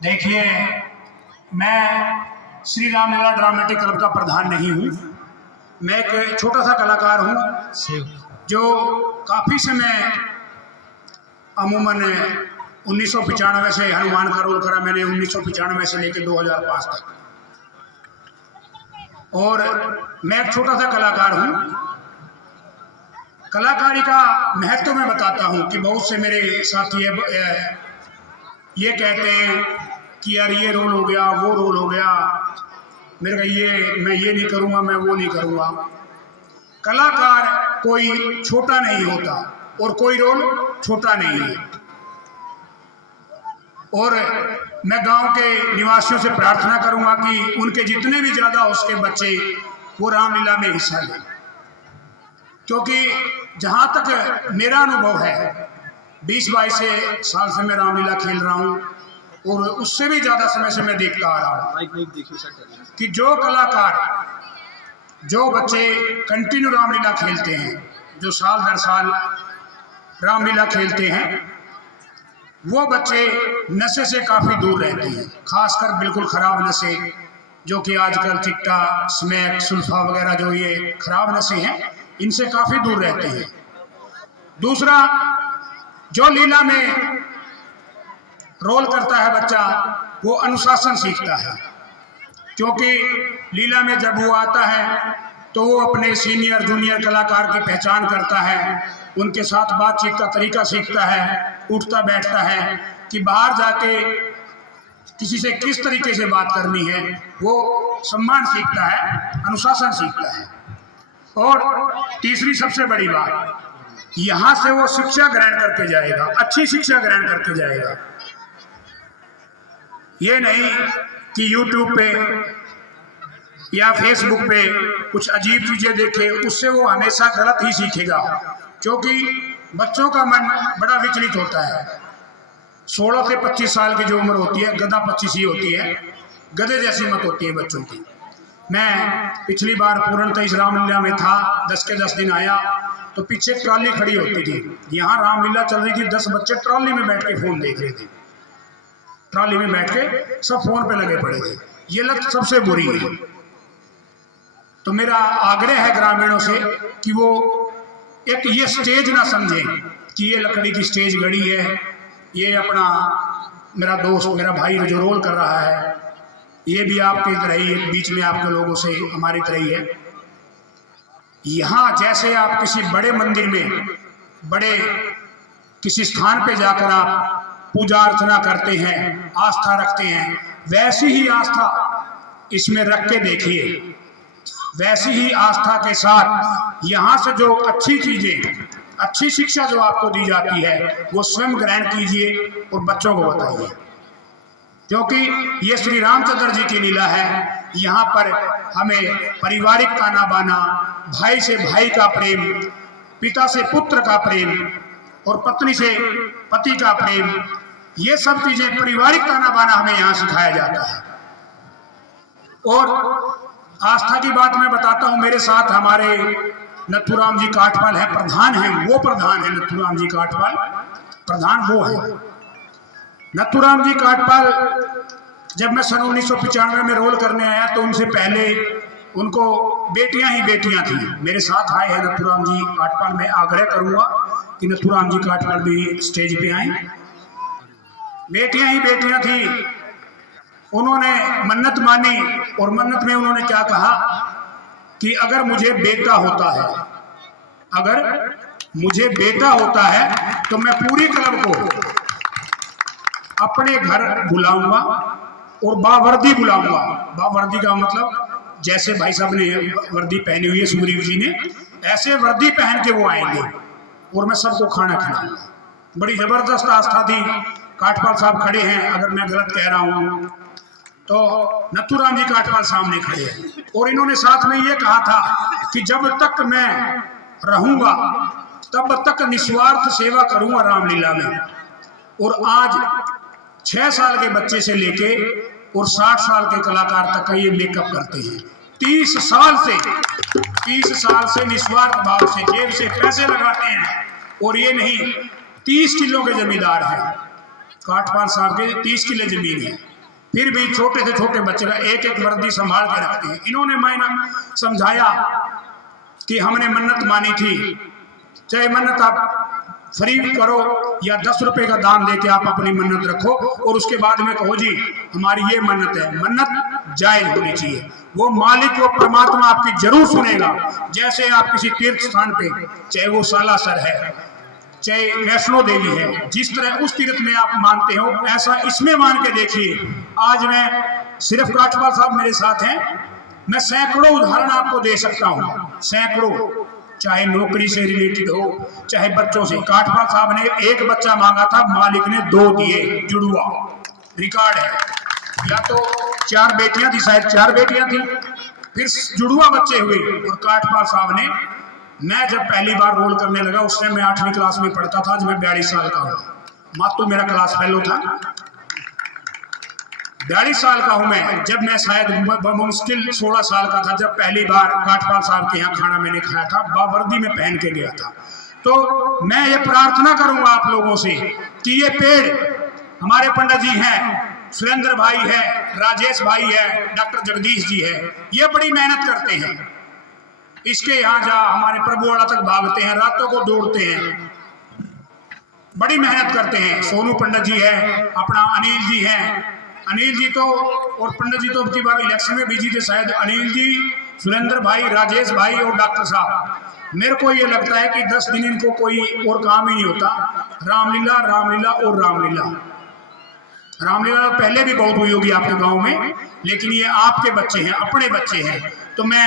देखिए, मैं Shri Ramlila dramatic club का प्रधान नहीं हूँ। मैं एक छोटा सा कलाकार हूँ जो काफ़ी समय अमूमन 1995 से हनुमान का रोल करा मैंने, 1995 से लेकर 2005 तक। और मैं एक छोटा सा कलाकार हूँ। कलाकारी का महत्व मैं बताता हूँ कि बहुत से मेरे साथी ये कहते हैं कि यार ये रोल हो गया, वो रोल हो गया, मेरे का मैं ये नहीं करूँगा, मैं वो नहीं करूँगा। कलाकार कोई छोटा नहीं होता और कोई रोल छोटा नहीं है। और मैं गांव के निवासियों से प्रार्थना करूंगा कि उनके जितने भी ज़्यादा उसके बच्चे वो रामलीला में हिस्सा लें, क्योंकि जहाँ तक मेरा अनुभव है 20-22 साल से मैं रामलीला खेल रहा हूँ और उससे भी ज़्यादा समय से मैं देखता आ रहा हूँ कि जो कलाकार, जो बच्चे कंटिन्यू रामलीला खेलते हैं, जो साल दर साल रामलीला खेलते हैं, वो बच्चे नशे से काफ़ी दूर रहते हैं। खासकर बिल्कुल ख़राब नशे जो कि आजकल चिट्टा, स्मैक, सुल्फा वगैरह जो ये ख़राब नशे हैं, इनसे काफ़ी दूर रहते हैं। दूसरा, जो लीला में रोल करता है बच्चा, वो अनुशासन सीखता है, क्योंकि लीला में जब वो आता है तो वो अपने सीनियर जूनियर कलाकार की पहचान करता है, उनके साथ बातचीत का तरीका सीखता है, उठता बैठता है कि बाहर जाके किसी से किस तरीके से बात करनी है, वो सम्मान सीखता है, अनुशासन सीखता है। और तीसरी सबसे बड़ी बात, यहाँ से वो शिक्षा ग्रहण करके जाएगा, अच्छी शिक्षा ग्रहण करके जाएगा। ये नहीं कि यूट्यूब पे या फेसबुक पे कुछ अजीब चीज़ें देखे, उससे वो हमेशा गलत ही सीखेगा, क्योंकि बच्चों का मन बड़ा विचलित होता है। 16 से 25 साल की जो उम्र होती है, गधा 25 ही होती है, गधे जैसी मत होती है बच्चों की। मैं पिछली बार पूर्णतः इस रामलीला में था, 10 के 10 दिन आया तो पीछे ट्रॉली खड़ी होती थी, यहाँ रामलीला चल रही थी, 10 बच्चे ट्रॉली में बैठ के फ़ोन देख रहे थे, ट्रॉली में बैठ के सब फोन पे लगे पड़े थे। ये लत सबसे बुरी है। तो मेरा आग्रह है ग्रामीणों से कि वो एक ये स्टेज ना समझें कि ये लकड़ी की स्टेज गड़ी है, ये अपना मेरा दोस्त, मेरा भाई जो रोल कर रहा है, ये भी आपकी तरह ही है, बीच में आपके लोगों से हमारी तरह ही है। यहाँ जैसे आप किसी बड़े मंदिर में, बड़े किसी स्थान पे जाकर आप पूजा अर्चना करते हैं, आस्था रखते हैं, वैसी ही आस्था इसमें रख के देखिए। वैसी ही आस्था के साथ यहाँ से जो अच्छी चीज़ें, अच्छी शिक्षा जो आपको दी जाती है, वो स्वयं ग्रहण कीजिए और बच्चों को बताइए, क्योंकि ये श्री रामचंद्र जी की लीला है। यहाँ पर हमें पारिवारिक ताना बाना, भाई से भाई का प्रेम, पिता से पुत्र का प्रेम और पत्नी से पति का प्रेम, ये सब चीजें पारिवारिक ताना बाना हमें यहाँ सिखाया जाता है। और आस्था की बात मैं बताता हूँ, मेरे साथ हमारे नथुराम जी काठपाल है, प्रधान है, वो प्रधान है नथुराम जी काठपाल, प्रधान वो है। नथुराम जी काठपाल जब मैं सन 1995 में रोल करने आया तो उनसे पहले उनको बेटियां ही बेटियां थी। मेरे साथ आए हैं नथुराम जी काठपाल। मैं आग्रह करूंगा कि नथुराम जी काठपाल भी स्टेज पे आए। बेटियां ही बेटियां थी। उन्होंने मन्नत मानी और मन्नत में उन्होंने क्या कहा कि अगर मुझे बेटा होता है, अगर मुझे बेटा होता है तो मैं पूरी क्लब को अपने घर बुलाऊंगा और बावर्दी बुलाऊंगा। बावर्दी का मतलब जैसे भाई साहब ने वर्दी पहनी हुई है सुग्रीव जी ने, ऐसे वर्दी पहन के वो आएंगे और मैं सबको खाना खिलाऊंगा। बड़ी जबरदस्त आस्था थी। काठपाल साहब खड़े हैं, अगर मैं गलत कह रहा हूँ तो नथुराम जी काठपाल सामने खड़े हैं, और इन्होंने साथ में ये कहा था कि जब तक मैं रहूंगा तब तक निस्वार्थ सेवा करूंगा रामलीला में। और आज 6 साल के बच्चे से लेके और 60 साल के कलाकार तक का ये मेकअप करते हैं। 30 साल से निस्वार्थ भाव से जेब से पैसे लगाते हैं, और ये नहीं 30 किलो के जमींदार हैं। काठपाल साहब के 30 किले जमीन है, फिर भी छोटे से छोटे बच्चे का एक एक वर्दी संभाल के रखते हैं। इन्होंने मैंने समझाया कि हमने मन्नत मानी थी, चाहे मन्नत आप फ्री करो या 10 रुपए का दान देके आप अपनी मन्नत रखो और उसके बाद में कहो जी हमारी ये मन्नत है। मन्नत जायज होनी चाहिए, वो मालिक वो परमात्मा आपकी जरूर सुनेगा। जैसे आप किसी तीर्थ स्थान पे, चाहे वो सालासर है, चाहे वैष्णो देवी है, जिस तरह उस तीर्थ में आप मानते हो, ऐसा इसमें मान के देखिए। आज मैं सिर्फ काठपाल साहब मेरे साथ हैं, मैं सैकड़ों उदाहरण आपको दे सकता हूँ, सैकड़ों, चाहे नौकरी से रिलेटेड हो, चाहे बच्चों से। काठपाल साहब ने एक बच्चा मांगा था, मालिक ने 2 दिए, जुड़वा, रिकॉर्ड है। या तो 4 बेटियां थी, शायद 4 बेटियां थी, फिर जुड़वा बच्चे हुए। और काठपाल साहब ने, मैं जब पहली बार रोल करने लगा उस टाइम मैं 8वीं क्लास में पढ़ता था, आज मैं 42 साल का हूँ। मातू मेरा क्लास फेलो था, 42 साल का हूं मैं। जब मैं शायद मुश्किल 16 साल का था, जब पहली बार काठपाल साहब के यहाँ खाना मैंने खाया था, बावर्दी में पहन के गया था। तो मैं ये प्रार्थना करूंगा आप लोगों से कि ये पेड़ हमारे पंडित जी हैं, सुरेंद्र भाई है, राजेश भाई है, डॉक्टर जगदीश जी है, ये बड़ी मेहनत करते हैं। इसके यहाँ जा हमारे प्रभुवाड़ा तक भागते हैं, रातों को दौड़ते हैं, बड़ी मेहनत करते हैं। सोनू पंडित जी है, अपना अनिल जी हैं, अनिल जी तो और पंडित जी तो अब की बार इलेक्शन में बिजी थे शायद। अनिल जी, सुरेंद्र भाई, राजेश भाई और डॉक्टर साहब, मेरे को ये लगता है कि 10 दिन इनको कोई और काम ही नहीं होता। रामलीला, रामलीला और रामलीला। रामलीला पहले भी बहुत हुई होगी आपके गांव में, लेकिन ये आपके बच्चे हैं, अपने बच्चे हैं। तो मैं